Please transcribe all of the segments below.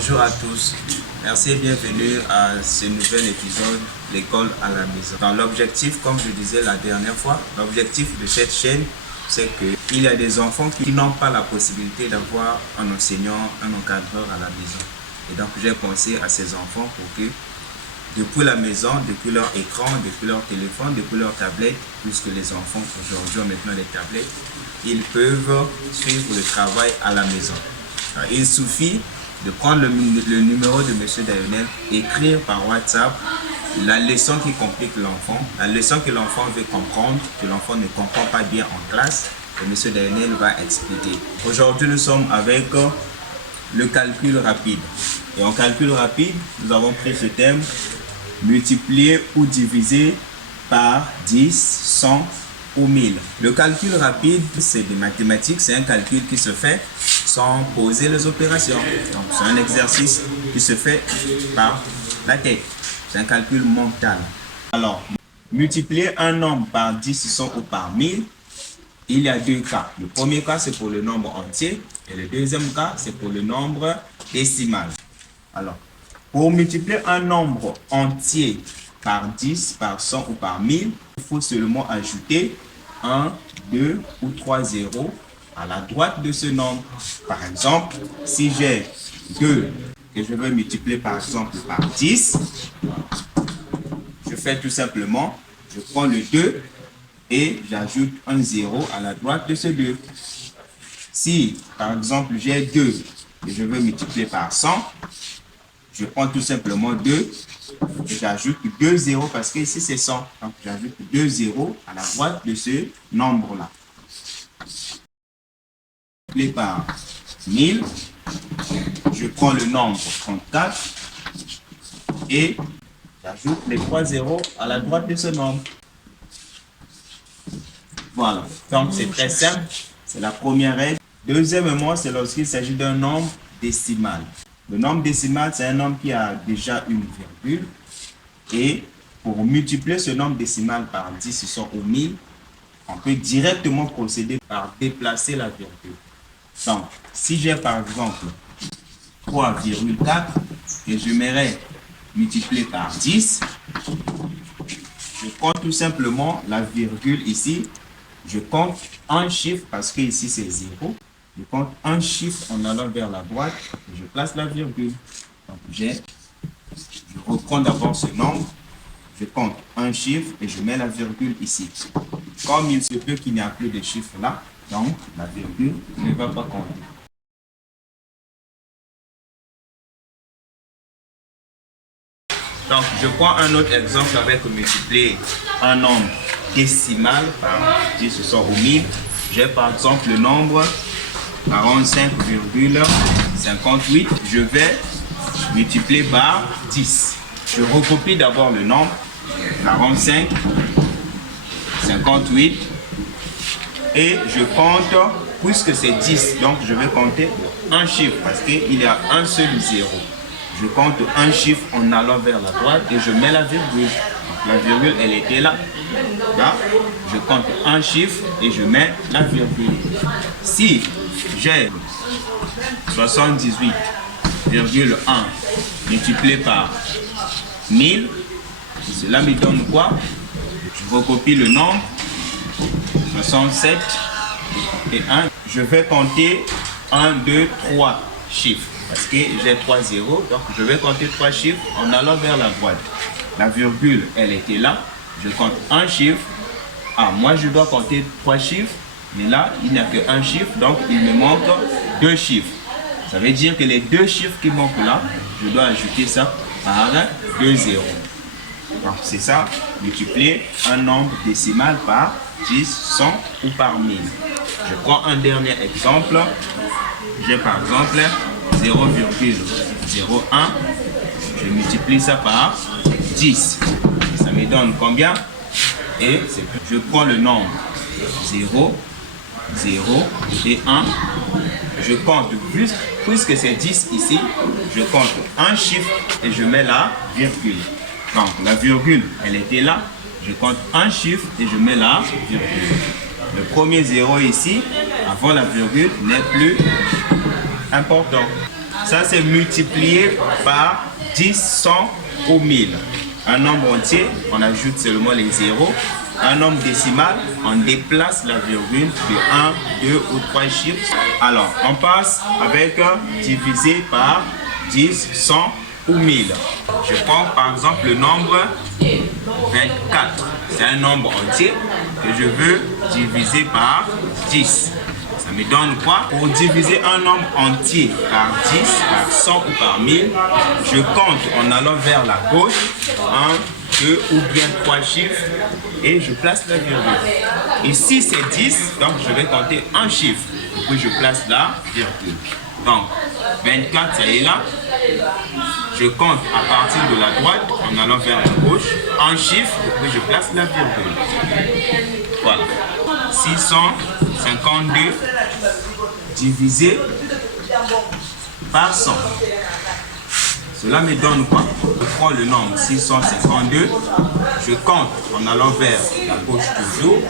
Bonjour à tous, merci et bienvenue à ce nouvel épisode L'école à la maison. Dans l'objectif, comme je disais la dernière fois, l'objectif de cette chaîne, c'est qu'il y a des enfants qui n'ont pas la possibilité d'avoir un enseignant, un encadreur à la maison. Et donc j'ai pensé à ces enfants pour que depuis la maison, depuis leur écran, depuis leur téléphone, depuis leur tablette, puisque les enfants aujourd'hui ont maintenant les tablettes, ils peuvent suivre le travail à la maison. Alors, il suffit de prendre le numéro de M. Dayonel, écrire par WhatsApp la leçon qui complique l'enfant, la leçon que l'enfant veut comprendre, que l'enfant ne comprend pas bien en classe, et M. Dayonel va expliquer. Aujourd'hui, nous sommes avec le calcul rapide. Et en calcul rapide, nous avons pris ce thème, multiplier ou diviser par 10, 100 ou 1000. Le calcul rapide, c'est des mathématiques, c'est un calcul qui se fait sans poser les opérations. Donc c'est un exercice qui se fait par la tête. C'est un calcul mental. Alors, multiplier un nombre par 10, 100 ou par 1000, il y a deux cas. Le premier cas, c'est pour le nombre entier et le deuxième cas, c'est pour le nombre décimal. Alors, pour multiplier un nombre entier par 10, par 100 ou par 1000, il faut seulement ajouter 1, 2 ou 3 zéros à la droite de ce nombre. Par exemple, si j'ai 2 que je veux multiplier par exemple par 10, je fais tout simplement, je prends le 2 et j'ajoute un 0 à la droite de ce 2. Si par exemple j'ai 2 que je veux multiplier par 100, je prends tout simplement 2 et j'ajoute 2 zéros parce que ici c'est 100. Donc j'ajoute 2 zéros à la droite de ce nombre-là. Par 1000, je prends le nombre 34 et j'ajoute les 3 zéros à la droite de ce nombre. Voilà, donc c'est très simple, c'est la première règle. Deuxièmement, c'est lorsqu'il s'agit d'un nombre décimal. Le nombre décimal, c'est un nombre qui a déjà une virgule. Et pour multiplier ce nombre décimal par 10, 100 ou 1000, on peut directement procéder par déplacer la virgule. Donc, si j'ai par exemple 3,4 et je m'aimerais multiplier par 10, je prends tout simplement la virgule ici, je compte un chiffre parce que ici c'est 0. Je compte un chiffre en allant vers la droite et je place la virgule. Donc je reprends d'abord ce nombre, je compte un chiffre et je mets la virgule ici. Comme il se peut qu'il n'y a plus de chiffres là, donc la virgule ne va pas compter. Donc je prends un autre exemple avec multiplier un nombre décimal par 10, 100 ou 1000. J'ai par exemple le nombre 45,58. Je vais multiplier par 10. Je recopie d'abord le nombre 45, 58 et je compte, puisque c'est 10, donc je vais compter un chiffre parce qu'il y a un seul 0. Je compte un chiffre en allant vers la droite et je mets la virgule. Donc, la virgule, elle était là. Là, je compte un chiffre et je mets la virgule. Si j'ai 78,1 multiplié par 1000, cela me donne quoi? Je recopie le nombre 67 et 1. Je vais compter 1, 2, 3 chiffres parce que j'ai 3 zéros, donc je vais compter 3 chiffres en allant vers la droite. La virgule, elle était là. Je compte un chiffre. Ah, moi je dois compter 3 chiffres, mais là il n'y a qu'un chiffre, donc il me manque 2 chiffres. Ça veut dire que les 2 chiffres qui manquent là, je dois ajouter ça par 2 zéros. Donc c'est ça, multiplier un nombre décimal par 10, 100 ou par 1000. Je prends un dernier exemple. J'ai par exemple 0,01. Je multiplie ça par 10. Ça me donne combien? Et je prends le nombre 0, 0 et 1. Je compte, puisque c'est 10 ici, je compte un chiffre et je mets la virgule. Donc la virgule, elle était là. Je compte un chiffre et je mets la virgule. Le premier 0 ici, avant la virgule, n'est plus important. Ça, c'est multiplié par 10, 100 ou 1000. Un nombre entier, on ajoute seulement les zéros. Un nombre décimal, on déplace la virgule de 1, 2 ou 3 chiffres. Alors, on passe avec divisé par 10, 100 ou 1000. Je prends par exemple le nombre 24. C'est un nombre entier que je veux diviser par 10. Ça me donne quoi? Pour diviser un nombre entier par 10, par 100 ou par 1000, je compte en allant vers la gauche 1, 2 ou bien 3 chiffres et je place la virgule. Ici c'est 10, donc je vais compter un chiffre, puis je place la virgule. Donc 24, ça est là. Je compte à partir de la droite en allant vers la gauche un chiffre, puis je place la virgule. Voilà. 652 divisé par 100. Cela me donne quoi? Je prends le nombre 652, je compte en allant vers la gauche toujours.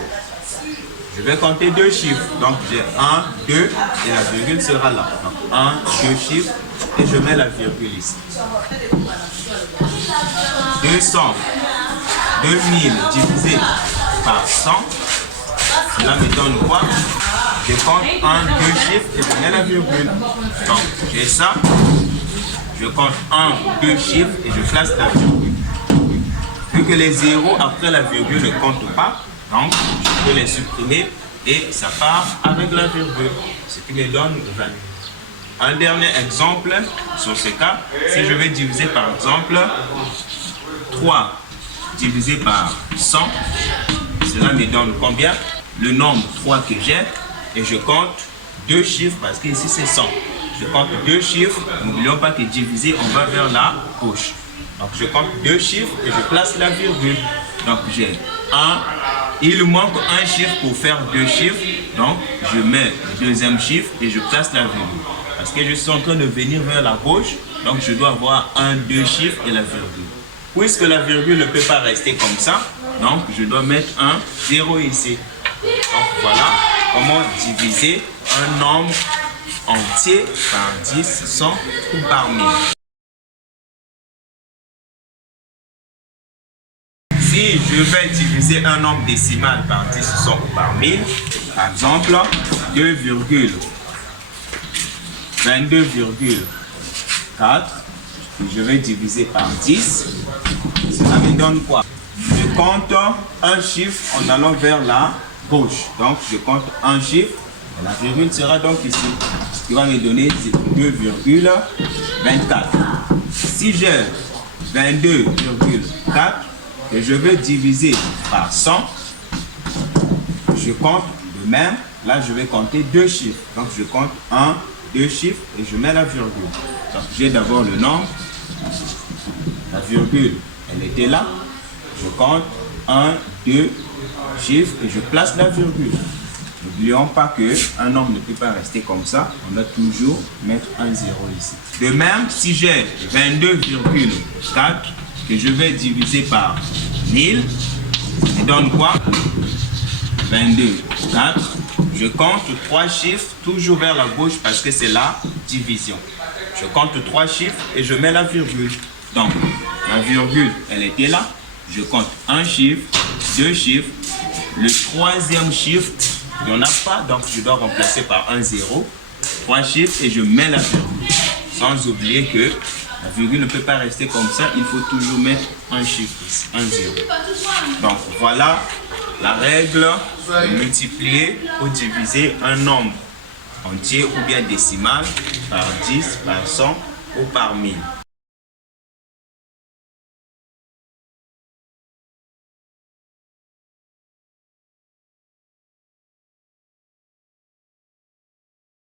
Je vais compter deux chiffres. Donc j'ai 1, 2 et la virgule sera là. Donc 1, 2 chiffres et je mets la virgule ici. 200, 2000 divisé par 100. Cela me donne quoi? Je compte 1, 2 chiffres et je mets la virgule. Donc j'ai ça. Je compte 1, 2 chiffres et je place la virgule. Vu que les zéros après la virgule ne comptent pas, donc je peux les supprimer et ça part avec la virgule. Ce qui me donne 20. Un dernier exemple sur ce cas, si je vais diviser par exemple 3 divisé par 100, cela me donne combien? Le nombre 3 que j'ai et je compte deux chiffres parce que ici c'est 100. Je compte deux chiffres, n'oublions pas que diviser on va vers la gauche. Donc je compte deux chiffres et je place la virgule. Donc j'ai 1, il manque un chiffre pour faire deux chiffres, donc je mets le deuxième chiffre et je place la virgule. Parce que je suis en train de venir vers la gauche, donc je dois avoir 1, 2 chiffres et la virgule. Puisque la virgule ne peut pas rester comme ça, donc je dois mettre un 0 ici. Donc voilà comment diviser un nombre entier par 10, 100 ou par 1000. Si je vais diviser un nombre décimal par 10, 100 ou par 1000, par exemple 22,4, je vais diviser par 10, cela me donne quoi? Je compte un chiffre en allant vers la gauche. Donc je compte un chiffre et la virgule sera donc ici, ce qui va me donner 2,24. Si j'ai 22,4 et je veux diviser par 100, je compte de même. Là, je vais compter deux chiffres. Donc, je compte 1, 2 chiffres et je mets la virgule. Donc, j'ai d'abord le nombre. La virgule, elle était là. Je compte 1, 2 chiffres et je place la virgule. N'oublions pas qu'un nombre ne peut pas rester comme ça. On doit toujours mettre un 0 ici. De même, si j'ai 22,4 que je vais diviser par 1000, ça donne quoi? 22,4. Je compte 3 chiffres toujours vers la gauche parce que c'est la division. Je compte 3 chiffres et je mets la virgule. Donc, la virgule, elle était là. Je compte un chiffre, 2 chiffres. Le troisième chiffre, il n'y en a pas, donc je dois remplacer par un 0. 3 chiffres et je mets la virgule. Sans oublier que la virgule ne peut pas rester comme ça, il faut toujours mettre un chiffre, un 0. Donc voilà la règle de multiplier ou diviser un nombre entier ou bien décimal par 10, par 100 ou par 1000.